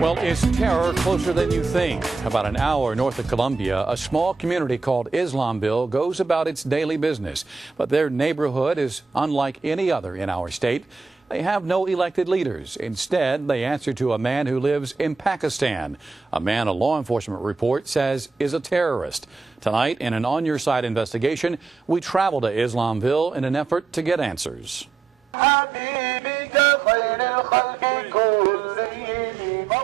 Well, is terror closer than you think? About an hour north of Columbia, a small community called Islamville goes about its daily business. But their neighborhood is unlike any other in our state. They have no elected leaders. Instead, they answer to a man who lives in Pakistan, a man a law enforcement report says is a terrorist. Tonight, in an On Your Side investigation, we travel to Islamville in an effort to get answers.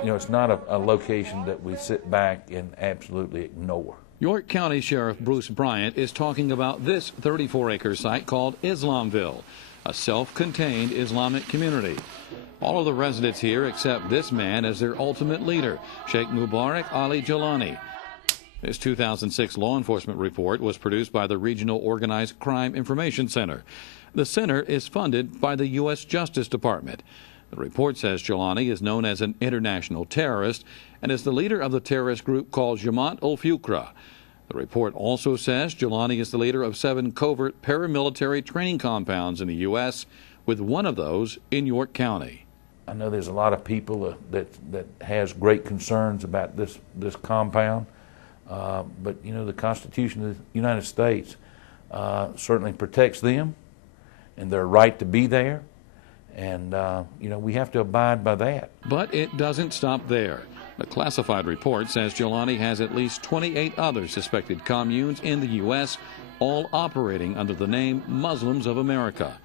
You know, it's not a location that we sit back and absolutely ignore. York County Sheriff Bruce Bryant is talking about this 34-acre site called Islamville, a self-contained Islamic community. All of the residents here accept this man as their ultimate leader, Sheikh Mubarak Ali Jilani. This 2006 law enforcement report was produced by the Regional Organized Crime Information Center. The center is funded by the U.S. Justice Department. The report says Jilani is known as an international terrorist and is the leader of the terrorist group called Jamaat-ul-Fuqra. The report also says Jilani is the leader of 7 covert paramilitary training compounds in the U.S., with one of those in York County. I know there's a lot of people that has great concerns about this compound, but you know, the Constitution of the United States certainly protects them and their right to be there. And, you know, we have to abide by that. But it doesn't stop there. The classified report says Jilani has at least 28 other suspected communes in the U.S., all operating under the name Muslims of America.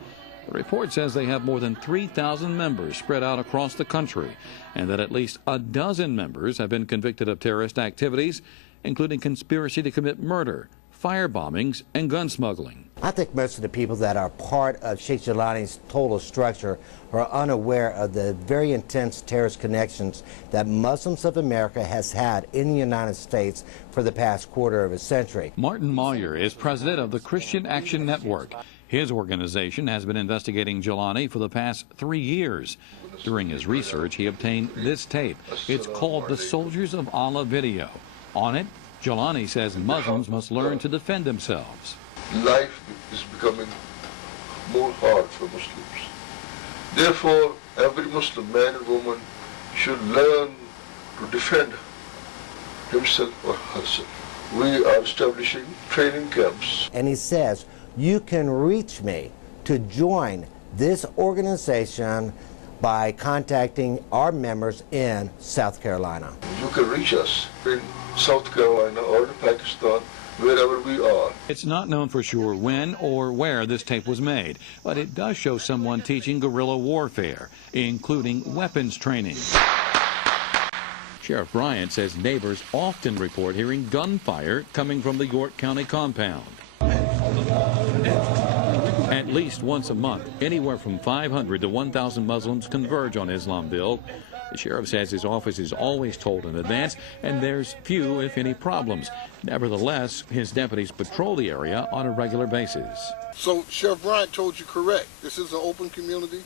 The report says they have more than 3,000 members spread out across the country, and that at least a dozen members have been convicted of terrorist activities, including conspiracy to commit murder, fire bombings, and gun smuggling. I think most of the people that are part of Sheikh Jilani's total structure are unaware of the very intense terrorist connections that Muslims of America has had in the United States for the past quarter of a century. Martin Moyer is president of the Christian Action Network. His organization has been investigating Jilani for the past 3 years. During his research, he obtained this tape. It's called the Soldiers of Allah video. On it, Jilani says Muslims must learn to defend themselves. Life is becoming more hard for Muslims. Therefore, every Muslim man and woman should learn to defend himself or herself. We are establishing training camps. And he says, you can reach me to join this organization by contacting our members in South Carolina. You can reach us in South Carolina or in Pakistan, wherever we are. It's not known for sure when or where this tape was made, but it does show someone teaching guerrilla warfare, including weapons training. Sheriff Bryant says neighbors often report hearing gunfire coming from the York County compound. At least once a month, anywhere from 500 to 1,000 Muslims converge on Islamville. The sheriff says his office is always told in advance, and there's few, if any, problems. Nevertheless, his deputies patrol the area on a regular basis. So Sheriff Bryant told you correct. This is an open community.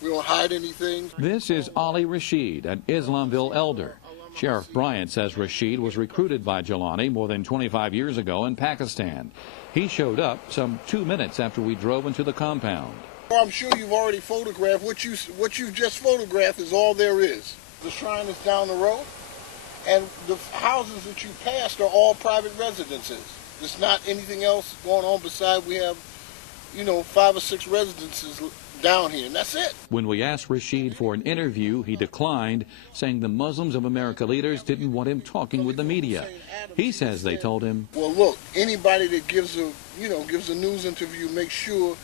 We don't hide anything. This is Ali Rashid, an Islamville elder. Sheriff Bryant says Rashid was recruited by Jilani more than 25 years ago in Pakistan. He showed up some 2 minutes after we drove into the compound. Well, I'm sure you've already photographed. What you've just photographed is all there is. The shrine is down the road, and the houses that you passed are all private residences. There's not anything else going on besides we have, 5 or 6 residences down here, and that's it. When we asked Rashid for an interview, he declined, saying the Muslims of America leaders didn't want him talking with the media. He says they told him, well, look, anybody that gives a news interview, make sure,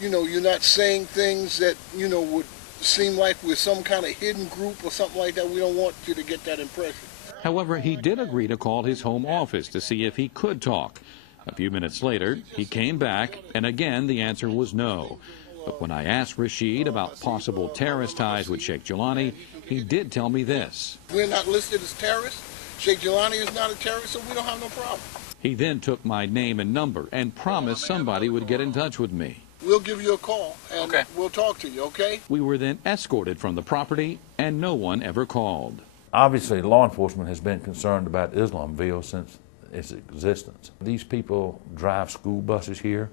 you're not saying things that, would seem like we're some kind of hidden group or something like that. We don't want you to get that impression. However, he did agree to call his home office to see if he could talk. A few minutes later, he came back, and again the answer was no. But when I asked Rashid about possible terrorist ties with Sheikh Jilani, he did tell me this. We're not listed as terrorists. Sheikh Jilani is not a terrorist, so we don't have no problem. He then took my name and number and promised somebody would get in touch with me. We'll give you a call, and we'll talk to you, okay? We were then escorted from the property, and no one ever called. Obviously, law enforcement has been concerned about Islamville since its existence. These people drive school buses here,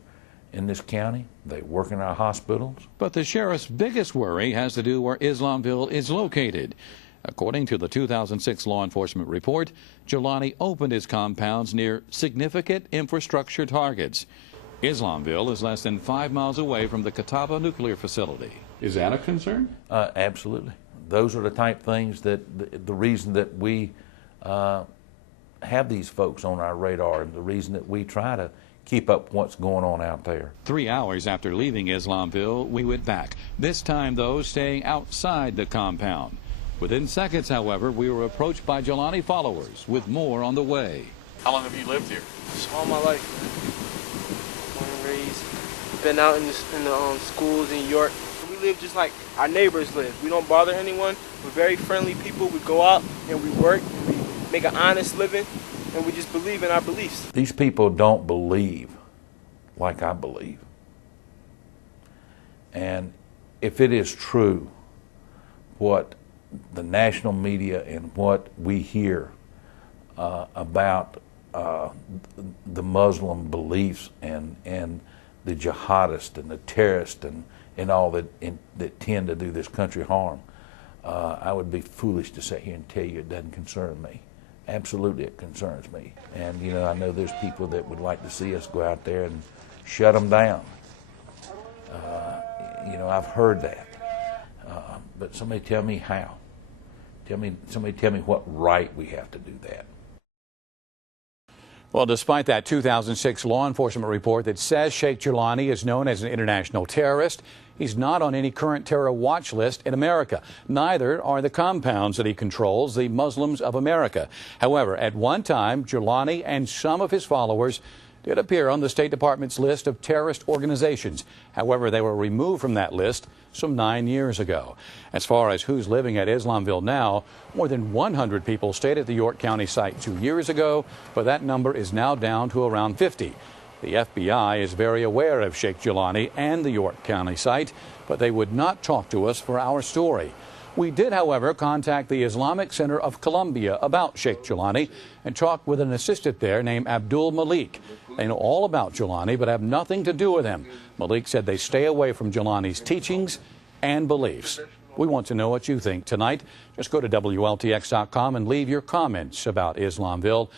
in this county. They work in our hospitals. But the sheriff's biggest worry has to do where Islamville is located. According to the 2006 law enforcement report, Jelani opened his compounds near significant infrastructure targets. Islamville is less than 5 miles away from the Catawba nuclear facility. Is that a concern? Absolutely. Those are the type things that the reason that we have these folks on our radar, and the reason that we try to keep up what's going on out there. 3 hours after leaving Islamville, we went back, this time, though, staying outside the compound. Within seconds, however, we were approached by Jelani followers with more on the way. How long have you lived here? Just all my life. Born and raised. Been out in the schools in New York. We live just like our neighbors live. We don't bother anyone. We're very friendly people. We go out and we work and we make an honest living, and we just believe in our beliefs. These people don't believe like I believe. And if it is true what the national media and what we hear about the Muslim beliefs and the jihadists and the terrorists and all that tend to do this country harm, I would be foolish to sit here and tell you it doesn't concern me. Absolutely, it concerns me. And, you know, I know there's people that would like to see us go out there and shut them down. You know, I've heard that. But somebody tell me how. Somebody tell me what right we have to do that. Well, despite that 2006 law enforcement report that says Sheikh Jelani is known as an international terrorist, he's not on any current terror watch list in America. Neither are the compounds that he controls, the Muslims of America. However, at one time, Jelani and some of his followers did appear on the State Department's list of terrorist organizations. However, they were removed from that list some 9 years ago. As far as who's living at Islamville now, more than 100 people stayed at the York County site 2 years ago, but that number is now down to around 50. The FBI is very aware of Sheikh Jelani and the York County site, but they would not talk to us for our story. We did, however, contact the Islamic Center of Columbia about Sheikh Jelani and talk with an assistant there named Abdul Malik. They know all about Jelani but have nothing to do with him. Malik said they stay away from Jelani's teachings and beliefs. We want to know what you think tonight. Just go to WLTX.com and leave your comments about Islamville.